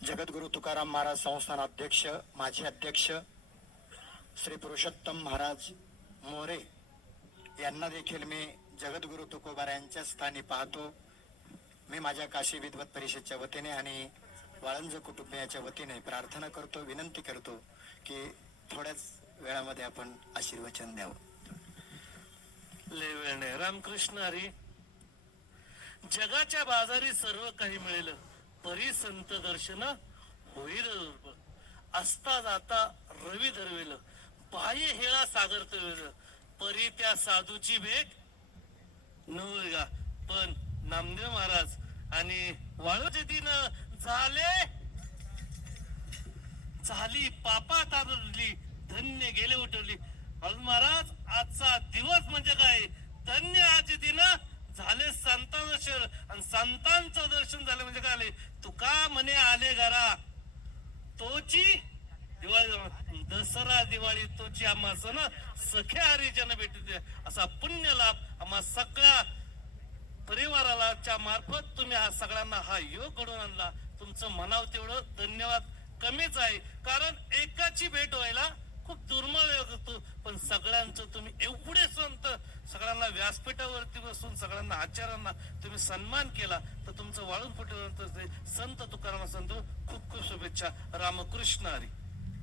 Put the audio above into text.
जगद्गुरु तुकाराम महाराज संस्थान अध्यक्ष माजी अध्यक्ष श्री पुरुषोत्तम महाराज मोरे यांना देखील मी जगद्गुरु तुकोबार यांच्या स्थानी पाहतो. मी माझ्या काशी विद्वत परिषदच्या वतीने आणि वाळंज कुटुंबियाच्या वतीने प्रार्थना करतो विनंती करतो की थोड्याच वेळामध्ये आपण आशीर्वचन द्यावं. लय वेळ रामकृष्ण हरी जगाच्या बाजारी सर्व काही मिळेल. परिसंत दर्शन होईल. असता जाता रवी धरवेल. बाह्य हेळा सागर तळवेल परी त्या साधूची भेट नवगा पण नामदेव महाराज आणि वाळूचे दिन झाले. झाली. पापा तारली धन्य गेले उठवली. महाराज आजचा दिवस म्हणजे काय? धन्य आजचे दिन झाले संतांचं दर्शन आणि संतांचं दर्शन झालं म्हणजे काय आले? तुका म्हणे आले घरा. तोची दिवाळी दसरा दिवाळी तोची आम्हा सण सख्या हरिजन भेटते. असा पुण्य लाभ आम्हा सगळ्या परिवाराला च्या मार्फत तुम्ही हा सगळ्यांना हा योग घडून आणला. तुमचं म्हणाव तेवढं धन्यवाद. कमीच आहे. कारण एकाची भेट व्हायला खूप दुर्मिळ योग असतो सगळ्यांचं तुम्ही एवढे संत सगळ्यांना व्यासपीठावरती बसून सगळ्यांना आचार्यांना तुम्ही सन्मान केला तर तुमचं वाळून फुटल्यानंतर संत तुकाराम संत खूप खूप शुभेच्छा. रामकृष्ण हरी.